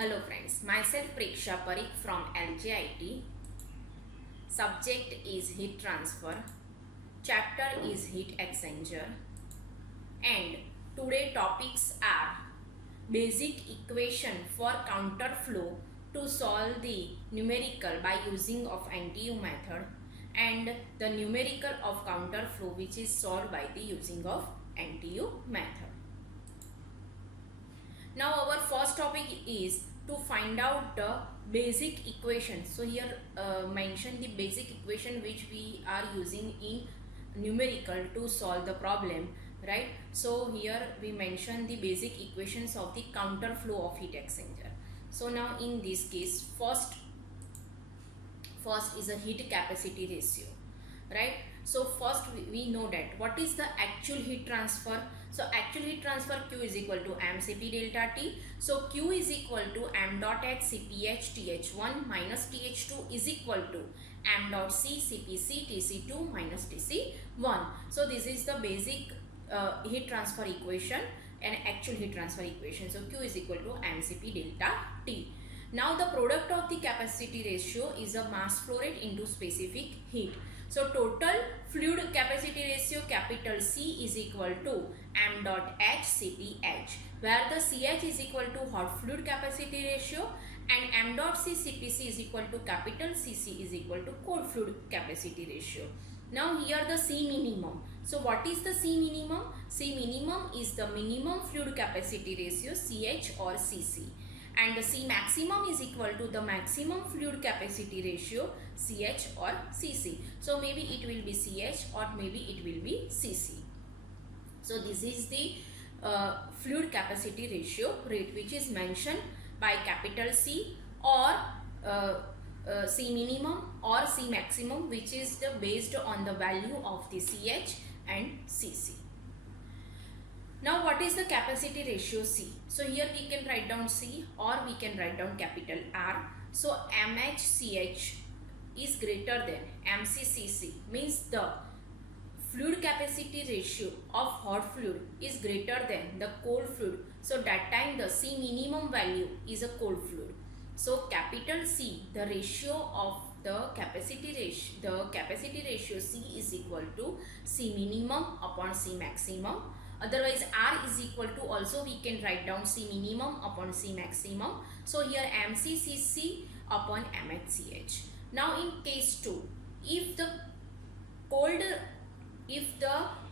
Hello friends, myself Preksha Parikh from LJIT. Subject is heat transfer. Chapter is heat exchanger. And today topics are basic equation for counter flow to solve the numerical by using of NTU method and the numerical of counter flow which is solved by the using of NTU method. Now our first topic is to find out the basic equation. So here mention the basic equation which we are using in numerical to solve the problem, right? So here we mention the basic equations of the counter flow of heat exchanger. So now in this case first is a heat capacity ratio, right? So first we know that what is the actual heat transfer. So actual heat transfer Q is equal to mCp delta T. So Q is equal to m dot h Cph Th1 minus Th2 is equal to m dot C Cpc Tc2 minus Tc1. So this is the basic heat transfer equation and actual heat transfer equation. So Q is equal to mCp delta T. Now the product of the capacity ratio is a mass flow rate into specific heat. So total fluid capacity ratio capital C is equal to m dot h Cph, where the Ch is equal to hot fluid capacity ratio and m dot C Cpc is equal to capital Cc is equal to cold fluid capacity ratio. Now here the C minimum. So what is the C minimum? C minimum is the minimum fluid capacity ratio Ch or Cc. And the C maximum is equal to the maximum fluid capacity ratio Ch or Cc. So maybe it will be Ch or maybe it will be Cc. So this is the fluid capacity ratio rate which is mentioned by capital C or C minimum or C maximum, which is based on the value of the Ch and Cc. Now what is the capacity ratio C? So here we can write down C or we can write down capital R. So MHCH is greater than MCCC, means the fluid capacity ratio of hot fluid is greater than the cold fluid. So that time the C minimum value is a cold fluid. So capital C, the ratio of the capacity ratio C is equal to C minimum upon C maximum. Otherwise R is equal to, also we can write down C minimum upon C maximum. So here MCCC upon MHCH. Now in case 2, if the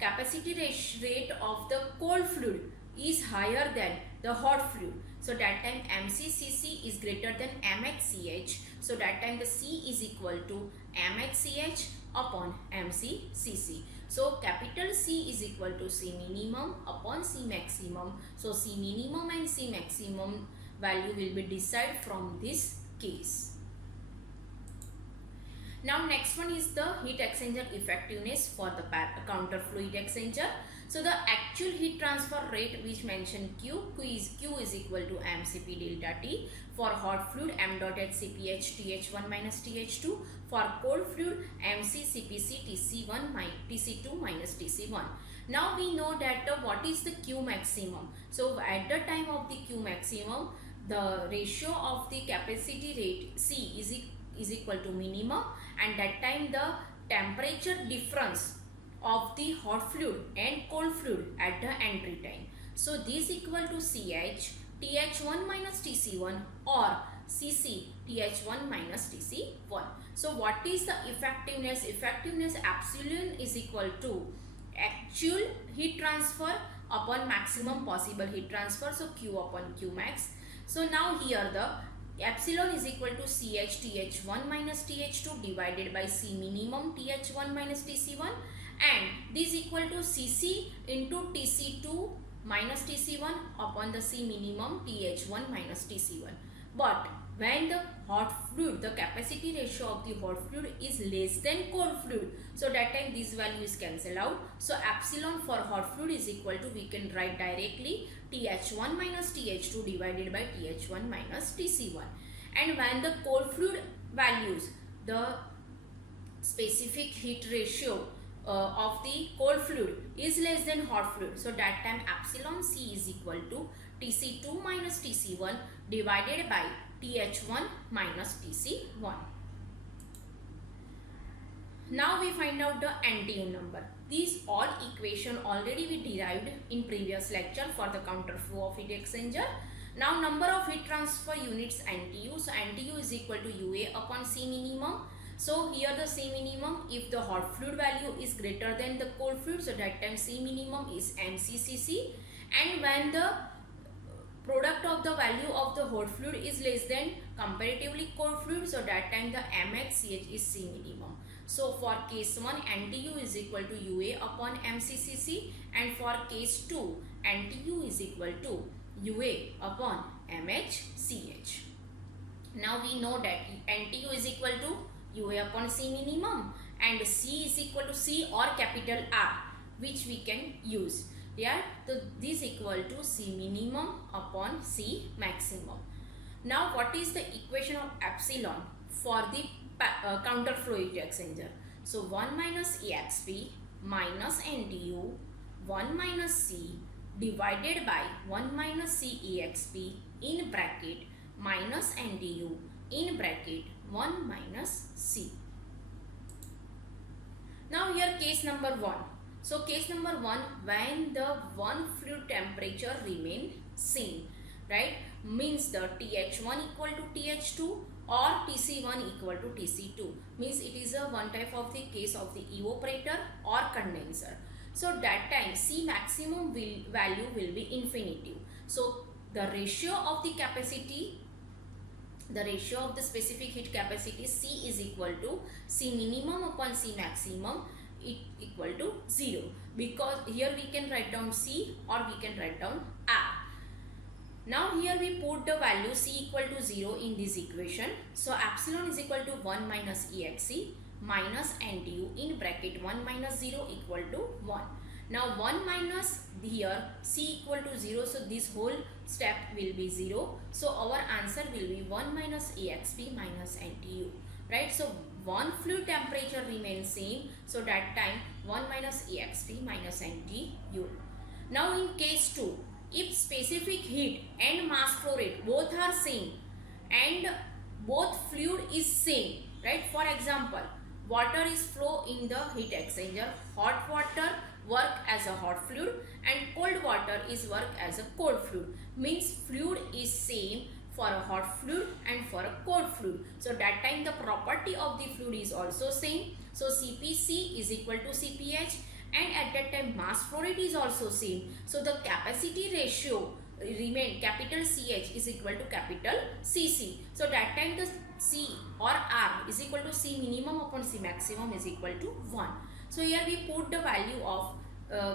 capacity rate of the cold fluid is higher than the hot fluid, so that time MCCC is greater than MHCH. So that time the C is equal to MHCH upon MCCC. So capital C is equal to C minimum upon C maximum. So C minimum and C maximum value will be decided from this case. Now next one is the heat exchanger effectiveness for the counter flow heat exchanger. So the actual heat transfer rate which mentioned Q is equal to mCp delta T. For hot fluid m dot h Cph Th1 minus Th2. For cold fluid mc Cpc Tc2 minus Tc1. Now we know that what is the Q maximum. So at the time of the Q maximum, the ratio of the capacity rate C is equal to minimum, and that time the temperature difference of the hot fluid and cold fluid at the entry time. So this equal to Ch Th1 minus Tc1 or Cc Th1 minus Tc1. So what is the effectiveness? Effectiveness epsilon is equal to actual heat transfer upon maximum possible heat transfer. So Q upon Q max. So now here the epsilon is equal to Ch Th1 minus Th2 divided by C minimum Th1 minus Tc1, and this equal to Cc into Tc2 minus Tc1 upon the C minimum Th1 minus Tc1. But when the hot fluid, the capacity ratio of the hot fluid is less than cold fluid, so that time this value is cancelled out. So epsilon for hot fluid is equal to, we can write directly Th1 minus Th2 divided by Th1 minus Tc1. And when the cold fluid values, the specific heat ratio of the cold fluid is less than hot fluid, so that time epsilon C is equal to Tc2 minus Tc1 divided by TH1 minus TC1. Now we find out the NTU number. These all equation already we derived in previous lecture for the counter flow of heat exchanger. Now number of heat transfer units NTU. So NTU is equal to UA upon C minimum. So here the C minimum, if the hot fluid value is greater than the cold fluid, so that time C minimum is MCCC, and when the product of the value of the hot fluid is less than comparatively cold fluid, so that time the MHCH is C minimum. So for case 1, NTU is equal to UA upon MCCC, and for case 2, NTU is equal to UA upon MHCH. Now we know that NTU is equal to UA upon C minimum and C is equal to C or capital R, which we can use. Yeah, so this equal to C minimum upon C maximum. Now what is the equation of epsilon for the counter flow heat exchanger? So 1 minus EXP minus NTU 1 minus C divided by 1 minus C EXP in bracket minus NTU in bracket 1 minus C. Now here case number 1. So case number 1, when the one fluid temperature remain same, right, means the TH1 equal to TH2 or TC1 equal to TC2, means it is a one type of the case of the evaporator or condenser. So that time C maximum value will be infinitive. So the ratio of the capacity, the ratio of the specific heat capacity C is equal to C minimum upon C maximum equal to 0, because here we can write down C or we can write down R. Now here we put the value C equal to 0 in this equation. So epsilon is equal to 1 minus EXC minus NTU in bracket 1 minus 0 equal to 1. Now 1 minus here C equal to 0, so this whole step will be 0. So our answer will be 1 minus EXP minus NTU, right? So one fluid temperature remains same, so that time 1 minus EXP minus NTU. Now in case 2, if specific heat and mass flow rate both are same and both fluid is same, right? For example, water is flow in the heat exchanger, hot water work as a hot fluid and cold water is work as a cold fluid, means fluid is same for a hot fluid and for a cold fluid. So that time the property of the fluid is also same. So CPC is equal to CPH, and at that time mass flow rate is also same. So the capacity ratio remain capital CH is equal to capital CC. So that time the C or R is equal to C minimum upon C maximum is equal to 1. So here we put the value of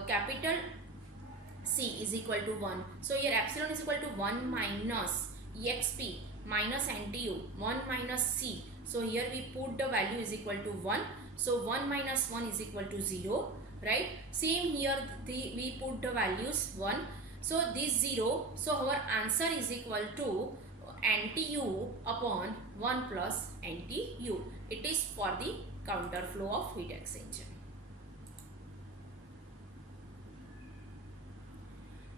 capital C is equal to 1. So here epsilon is equal to 1 minus EXP minus NTU 1 minus C. So here we put the value is equal to 1. So 1 minus 1 is equal to 0, right? Same here we put the values 1. So this 0. So our answer is equal to NTU upon 1 plus NTU. It is for the counter flow of heat exchanger.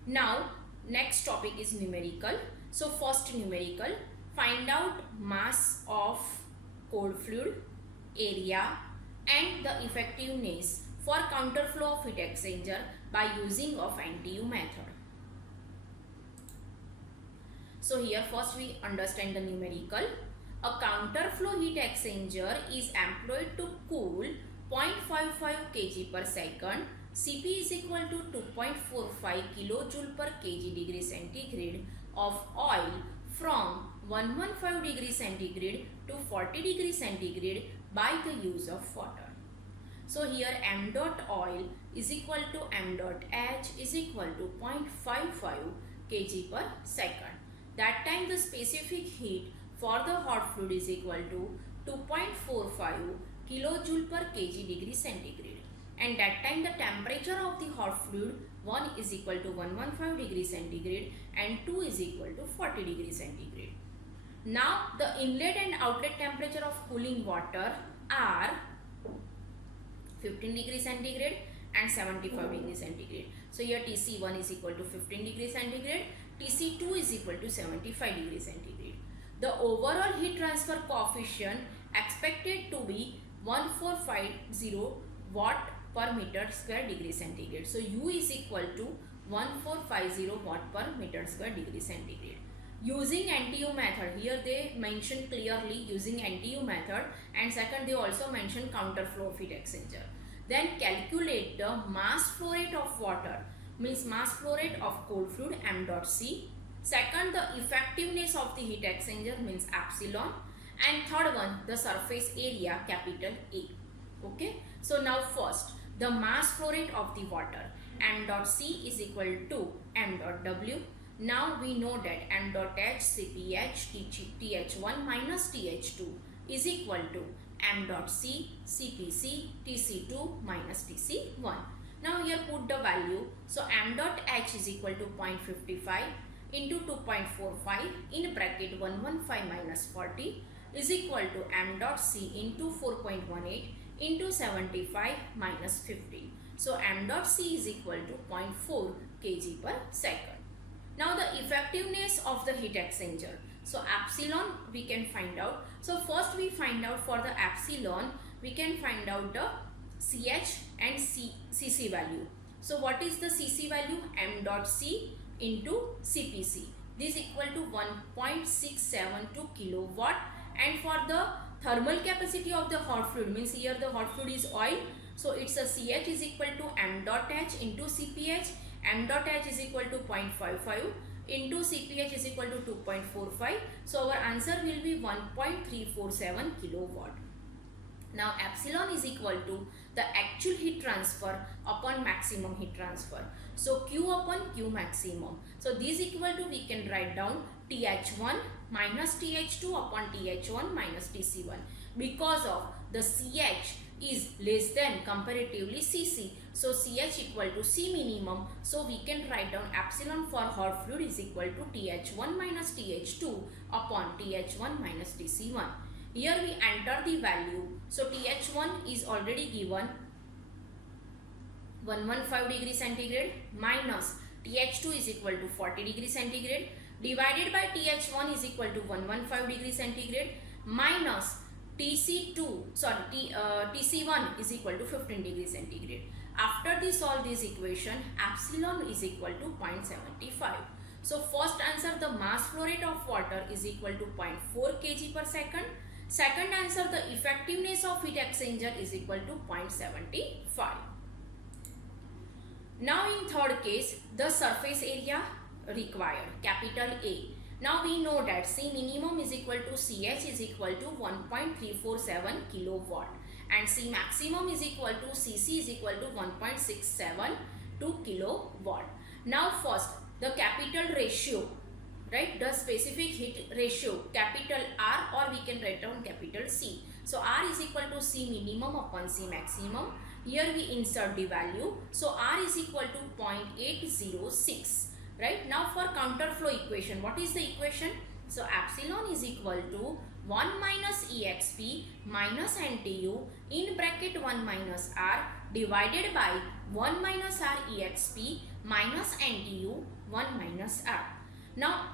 Now next topic is numerical. So first numerical, find out mass of cold fluid, area and the effectiveness for counter flow of heat exchanger by using of NTU method. So here first we understand the numerical. A counter flow heat exchanger is employed to cool 0.55 kg per second. Cp is equal to 2.45 kilojoule per kg degree centigrade of oil from 115 degree centigrade to 40 degree centigrade by the use of water. So here m dot oil is equal to m dot H is equal to 0.55 kg per second. That time the specific heat for the hot fluid is equal to 2.45 kilojoule per kg degree centigrade. And that time the temperature of the hot fluid 1 is equal to 115 degree centigrade and 2 is equal to 40 degree centigrade. Now the inlet and outlet temperature of cooling water are 15 degree centigrade and 75 degree centigrade. So here TC1 is equal to 15 degree centigrade, Tc2 is equal to 75 degrees centigrade. The overall heat transfer coefficient expected to be 1450 watt per meter square degree centigrade. So U is equal to 1450 watt per meter square degree centigrade. Using NTU method, here they mention clearly using NTU method, and second they also mention counter flow of heat exchanger. Then calculate the mass flow rate of water, means mass flow rate of cold fluid m dot c. Second, the effectiveness of the heat exchanger, means epsilon. And third one, the surface area, capital A. Okay. So now first, the mass flow rate of the water, m dot c is equal to m dot w. Now we know that m dot h Cph Th1 minus Th2 is equal to m dot c Cpc Tc2 minus Tc1. Now here put the value. So m dot h is equal to 0.55 into 2.45 in bracket 115 minus 40 is equal to m dot c into 4.18 into 75 minus 50. So m dot c is equal to 0.4 kg per second. Now the effectiveness of the heat exchanger. So epsilon we can find out. So first we find out for the epsilon, we can find out the Ch and Cc value. So what is the Cc value? M dot c into Cpc. This is equal to 1.672 kilowatt. And for the thermal capacity of the hot fluid, means here the hot fluid is oil. So it's a Ch is equal to m dot h into Cph. M dot h is equal to 0.55 into Cph is equal to 2.45. So our answer will be 1.347 kilowatt. Now epsilon is equal to the actual heat transfer upon maximum heat transfer. So Q upon Q maximum. So this equal to, we can write down Th1 minus Th2 upon Th1 minus Tc1, because of the Ch is less than comparatively Cc. So Ch equal to C minimum. So we can write down epsilon for hot fluid is equal to Th1 minus Th2 upon Th1 minus Tc1. Here we enter the value. So Th1 is already given 115 degree centigrade minus Th2 is equal to 40 degree centigrade divided by Th1 is equal to 115 degree centigrade minus Tc1 is equal to 15 degree centigrade. After this solve this equation, epsilon is equal to 0.75. So first answer, the mass flow rate of water is equal to 0.4 kg per second. Second answer, the effectiveness of heat exchanger is equal to 0.75. Now in third case, the surface area required, capital A. Now we know that C minimum is equal to Ch is equal to 1.347 kilowatt and C maximum is equal to Cc is equal to 1.672 kilowatt. Now first, the capital ratio, right, the specific heat ratio, capital R, or we can write down capital C. So R is equal to C minimum upon C maximum. Here we insert the value. So R is equal to 0.806. Right. Now for counter flow equation, what is the equation? So epsilon is equal to 1 minus exp minus NTU in bracket 1 minus R divided by 1 minus R exp minus NTU 1 minus R. Now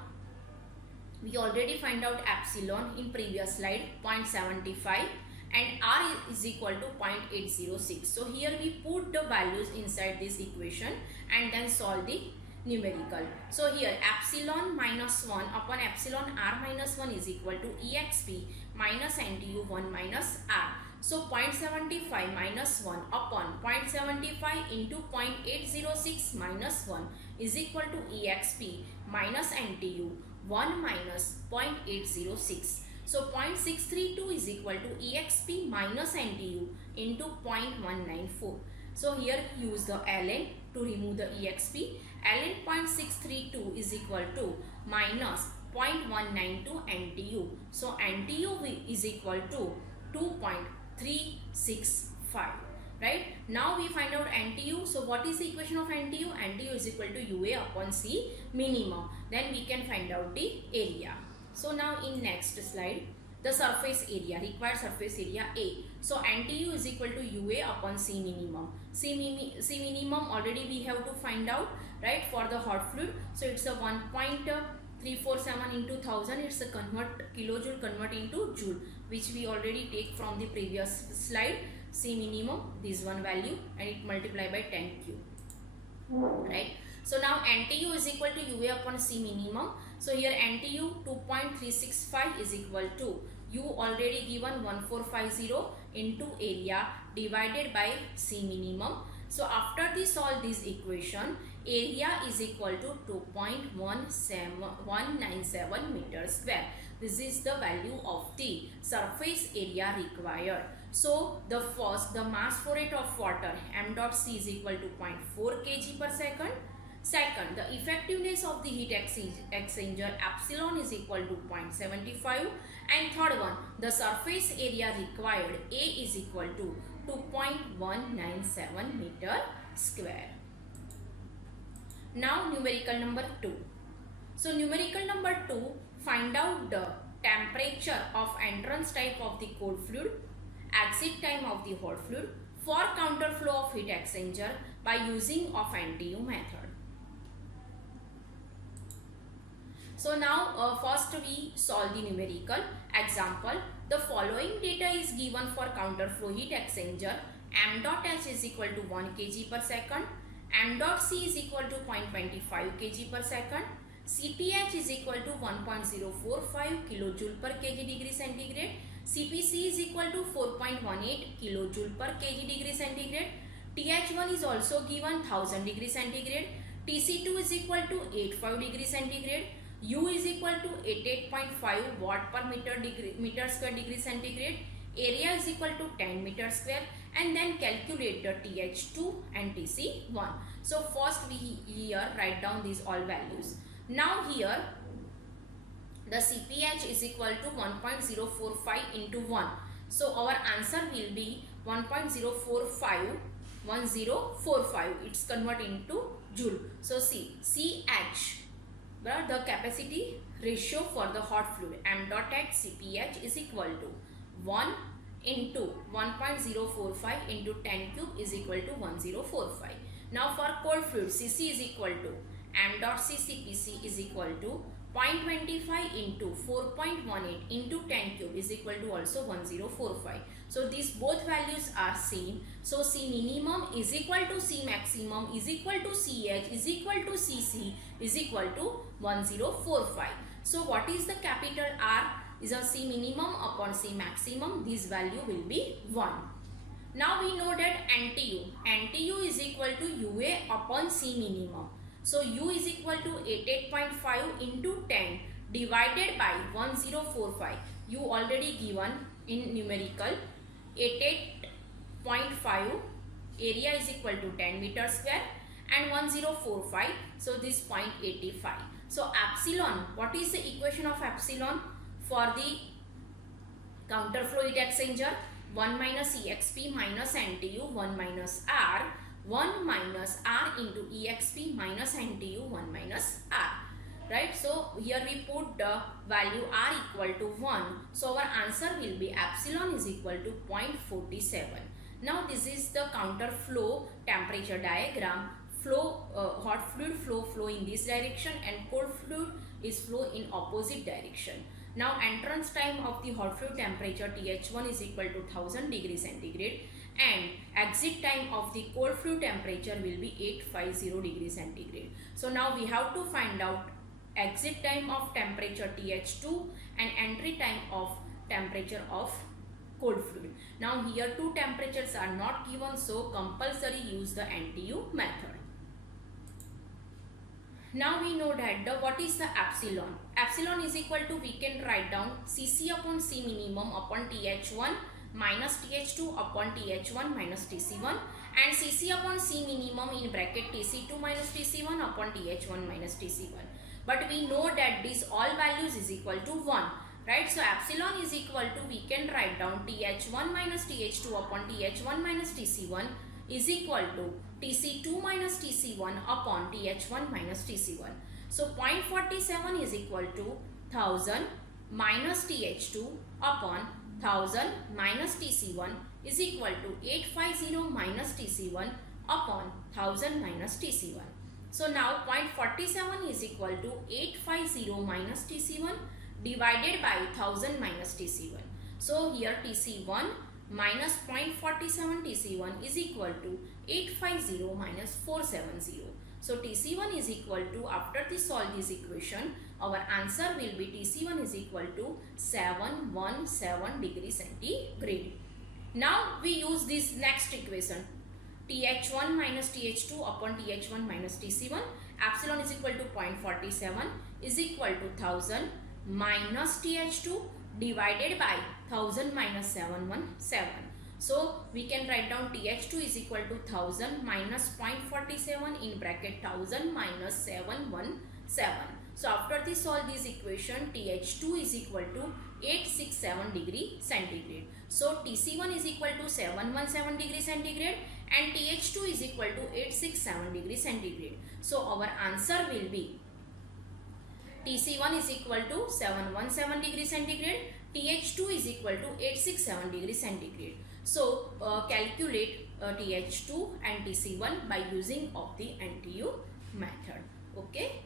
we already find out epsilon in previous slide 0.75 and R is equal to 0.806. So here we put the values inside this equation and then solve the numerical. So here epsilon minus 1 upon epsilon R minus 1 is equal to exp minus NTU 1 minus R. So 0.75 minus 1 upon 0.75 into 0.806 minus 1 is equal to exp minus NTU 1 minus 0.806. So 0.632 is equal to exp minus NTU into 0.194. So here use the ln to remove the exp. ln 0.632 is equal to minus 0.192 NTU. So NTU is equal to 2.365. Right. Now we find out NTU. So what is the equation of NTU? NTU is equal to UA upon C minimum. Then we can find out the area. So now in next slide, the surface area, required surface area A. So NTU is equal to UA upon C minimum. C minimum already we have to find out. right? For the hot fluid, so it's a 1.347 into 1000. It's a kilojoule convert into joule, which we already take from the previous slide. C minimum, this one value, and it multiply by 10Q, right? So now NTU is equal to UA upon C minimum. So here NTU 2.365 is equal to U already given 1450 into area divided by C minimum. So after we solve this equation, area is equal to 2.197 meters square. This is the value of the surface area required. So the mass flow rate of water m dot c is equal to 0.4 kg per second. Second, the effectiveness of the heat exchanger epsilon is equal to 0.75. And third one, the surface area required A is equal to 2.197 meter square. Now numerical number 2. So numerical number 2, find out the temperature of entrance time of the cold fluid, exit time of the hot fluid for counter flow of heat exchanger by using of NTU method. So now first we solve the numerical example. The following data is given for counter flow heat exchanger. M dot H is equal to 1 kg per second. M dot C is equal to 0.25 kg per second. CPH is equal to 1.045 kilojoule per kg degree centigrade. CPC is equal to 4.18 kilojoule per kg degree centigrade. TH1 is also given 1000 degree centigrade. TC2 is equal to 85 degree centigrade. U is equal to 88.5 watt per meter square degree centigrade. Area is equal to 10 meter square, and then calculate the TH2 and TC1. So first we here write down these all values. Now here the CPH is equal to 1.045 into 1. So our answer will be 1045. It's convert into joule. So see, CH, the capacity ratio for the hot fluid, m dot H CPH is equal to 1 into 1.045 into 10 cube is equal to 1045. Now for cold fluid, CC is equal to m dot C CPC is equal to 0.25 into 4.18 into 10 cube is equal to also 1045. So these both values are same. So C minimum is equal to C maximum is equal to CH is equal to CC is equal to 1045. So what is the capital R is a C minimum upon C maximum. This value will be 1. Now we know that NTU is equal to UA upon C minimum. So U is equal to 88.5 into 10 divided by 1045. U already given in numerical. 88.5, area is equal to 10 meter square, and 1045. So this 0.85. So epsilon, what is the equation of epsilon for the counter flow heat exchanger? 1 minus EXP minus NTU 1 minus R. 1 minus R into EXP minus NTU 1 minus R. Right, so here we put the value R equal to 1. So our answer will be epsilon is equal to 0.47. Now this is the counter flow temperature diagram. Hot fluid flow in this direction, and cold fluid is flow in opposite direction. Now entrance time of the hot fluid temperature TH1 is equal to 1000 degree centigrade, and exit time of the cold fluid temperature will be 850 degree centigrade. So now we have to find out exit time of temperature TH2 and entry time of temperature of cold fluid. Now here two temperatures are not given, so compulsory use the NTU method. Now we know that what is the epsilon. Epsilon is equal to, we can write down CC upon C minimum upon TH1 minus TH2 upon TH1 minus TC1, and CC upon C minimum in bracket TC2 minus TC1 upon TH1 minus TC1. But we know that these all values is equal to 1. Right? So epsilon is equal to, we can write down TH1 minus TH2 upon TH1 minus TC1 is equal to TC2 minus TC1 upon TH1 minus TC1. So 0.47 is equal to 1000 minus TH2 upon 1000 minus TC1 is equal to 850 minus TC1 upon 1000 minus TC1. So now 0.47 is equal to 850 minus TC1 divided by 1000 minus TC1. So here TC1 minus 0.47 TC1 is equal to 850 minus 470. So TC1 is equal to, after we solve this equation, our answer will be TC1 is equal to 717 degree centigrade. Now we use this next equation, TH1 minus TH2 upon TH1 minus TC1, epsilon is equal to 0.47 is equal to 1000 minus TH2 divided by 1000 minus 717. So we can write down TH2 is equal to 1000 minus 0.47 in bracket 1000 minus 717. So after this solve this equation, TH2 is equal to 867 degree centigrade. So TC1 is equal to 717 degree centigrade and TH2 is equal to 867 degree centigrade. So our answer will be TC1 is equal to 717 degree centigrade, TH2 is equal to 867 degree centigrade. So calculate TH2 and TC1 by using of the NTU method. Okay.